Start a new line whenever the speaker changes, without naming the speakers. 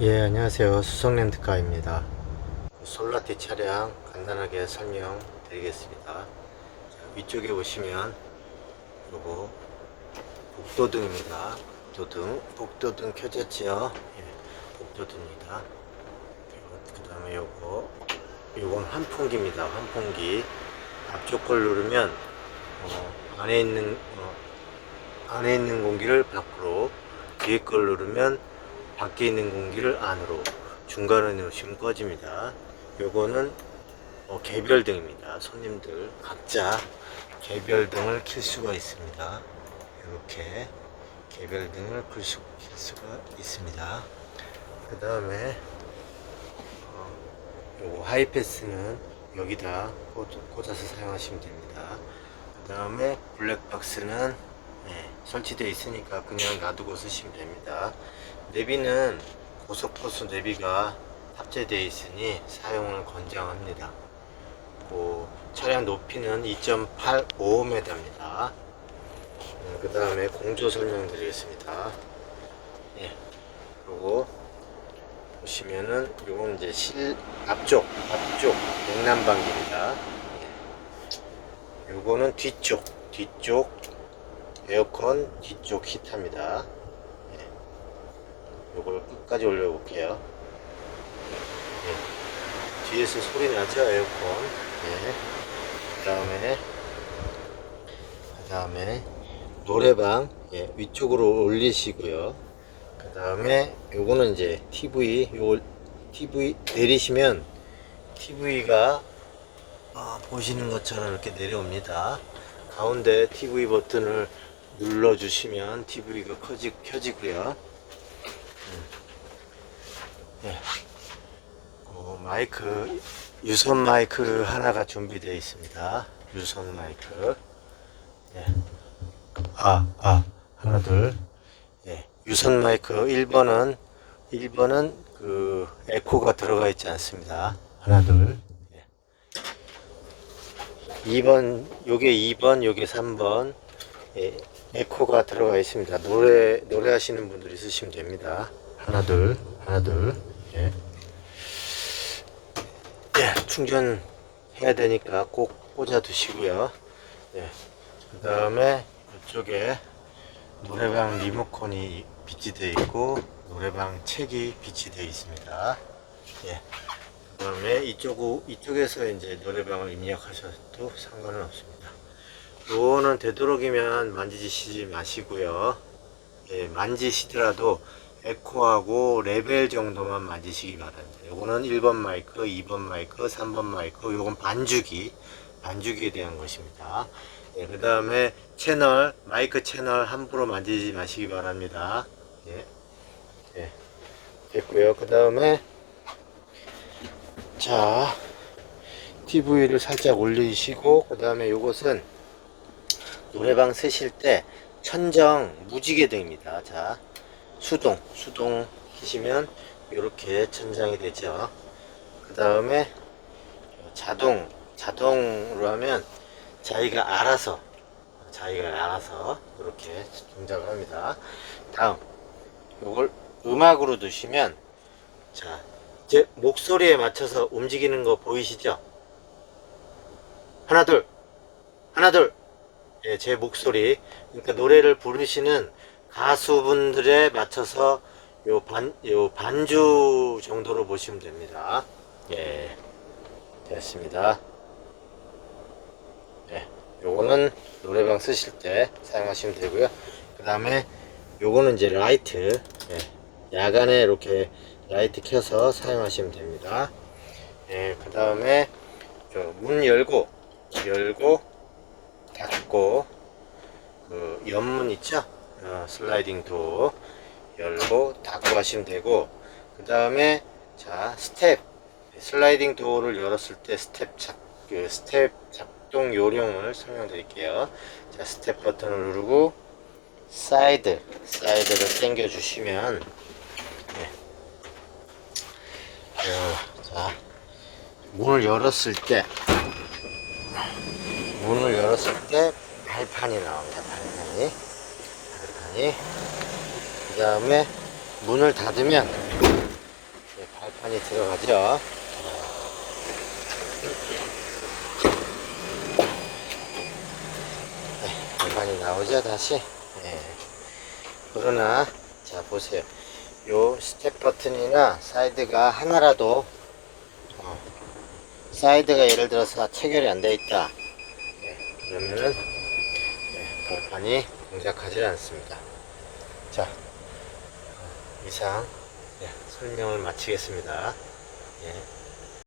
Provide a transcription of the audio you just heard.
예, 안녕하세요. 수성렌트카입니다. 솔라티 차량 간단하게 설명 드리겠습니다. 자, 위쪽에 보시면 요거 복도등입니다. 복도등, 복도등 켜졌지요? 예, 복도등입니다. 그 다음에 요거, 요건 환풍기입니다. 환풍기. 앞쪽 걸 누르면 어, 안에 있는 어, 안에 있는 공기를 밖으로, 뒤에 걸 누르면 밖에 있는 공기를 안으로 중간에 놓으시면 꺼집니다. 요거는 어, 개별등입니다. 손님들 각자 개별등을 킬 수가 있습니다. 이렇게 개별등을 킬, 수, 킬 수가 있습니다. 그 다음에 어, 하이패스는 여기다 꽂, 꽂아서 사용하시면 됩니다. 그 다음에 블랙박스는 네, 설치되어 있으니까 그냥 놔두고 쓰시면 됩니다. 내비는 고속버스 내비가 탑재되어 있으니 사용을 권장합니다. 그 차량 높이는 2.85m입니다. 그 다음에 공조 설명드리겠습니다. 예. 그리고 보시면은 요건 이제 실 앞쪽 앞쪽 냉난방기입니다. 예. 요거는 뒤쪽 뒤쪽 에어컨 뒤쪽 히터입니다. 요걸 끝까지 올려볼게요. 예. 뒤에서 소리 나죠 에어컨. 예. 그 다음에 그 다음에 노래방 예. 위쪽으로 올리시고요. 그 다음에 요거는 이제 TV 요 TV 내리시면 TV가 아, 보시는 것처럼 이렇게 내려옵니다. 가운데 TV 버튼을 눌러주시면 TV가 커지, 켜지고요. 예. 어, 마이크 유선 마이크 하나가 준비되어 있습니다. 유선 마이크. 예. 아, 아, 하나 둘. 예. 유선 마이크 1번은 1번은 그 에코가 들어가 있지 않습니다. 하나 둘. 예. 2번 요게 2번 요게 3번 예. 에코가 들어가 있습니다. 노래 노래 하시는 분들이 쓰시면 됩니다. 하나 둘 하나 둘 예. 예, 충전해야 되니까 꼭 꽂아 두시고요. 예. 그 다음에 이쪽에 노래방 리모컨이 비치되어 있고 노래방 책이 비치되어 있습니다. 예. 그 다음에 이쪽 이쪽에서 이제 노래방을 입력하셔도 상관은 없습니다. 요거는 되도록이면 만지시지 마시고요. 예, 만지시더라도 에코하고 레벨 정도만 만지시기 바랍니다. 요거는 1번 마이크, 2번 마이크, 3번 마이크, 요건 반주기, 반주기에 대한 것입니다. 예, 그 다음에 채널, 마이크 채널 함부로 만지지 마시기 바랍니다. 예, 예, 됐고요. 그 다음에 자, TV를 살짝 올리시고, 그 다음에 요것은 노래방 쓰실 때 천정 무지개 등입니다. 자, 수동, 수동 키시면 이렇게 천장이 되죠. 그 다음에 자동, 자동으로 하면 자기가 알아서, 자기가 알아서 이렇게 동작을 합니다. 다음, 이걸 음악으로 두시면, 자, 제 목소리에 맞춰서 움직이는 거 보이시죠? 하나, 둘, 하나, 둘. 예, 제 목소리. 그러니까 노래를 부르시는 가수분들에 맞춰서 요 반, 요 반주 정도로 보시면 됩니다. 예. 됐습니다. 예. 요거는 노래방 쓰실 때 사용하시면 되고요. 그 다음에 요거는 이제 라이트. 예. 야간에 이렇게 라이트 켜서 사용하시면 됩니다. 예. 그 다음에 문 열고, 열고, 닫고, 그 옆문 있죠? 어, 슬라이딩 도어 열고 닫고 하시면 되고 그 다음에 자 스텝 슬라이딩 도어를 열었을 때 스텝 작, 그 스텝 작동 요령을 설명드릴게요 자 스텝 버튼을 누르고 사이드 사이드를 당겨 주시면 네. 어, 자 문을 열었을 때 열었을 때 발판이 나옵니다 발판이 발판이 그 다음에 문을 닫으면 많이 들어가죠. 네, 많이 나오죠 다시. 네. 그러나 자 보세요. 요 스텝 버튼이나 사이드가 하나라도 어, 사이드가 예를 들어서 체결이 안 돼 있다. 네, 그러면은 네, 벌판이 동작하지 않습니다. 자 어, 이상 네, 설명을 마치겠습니다. 예.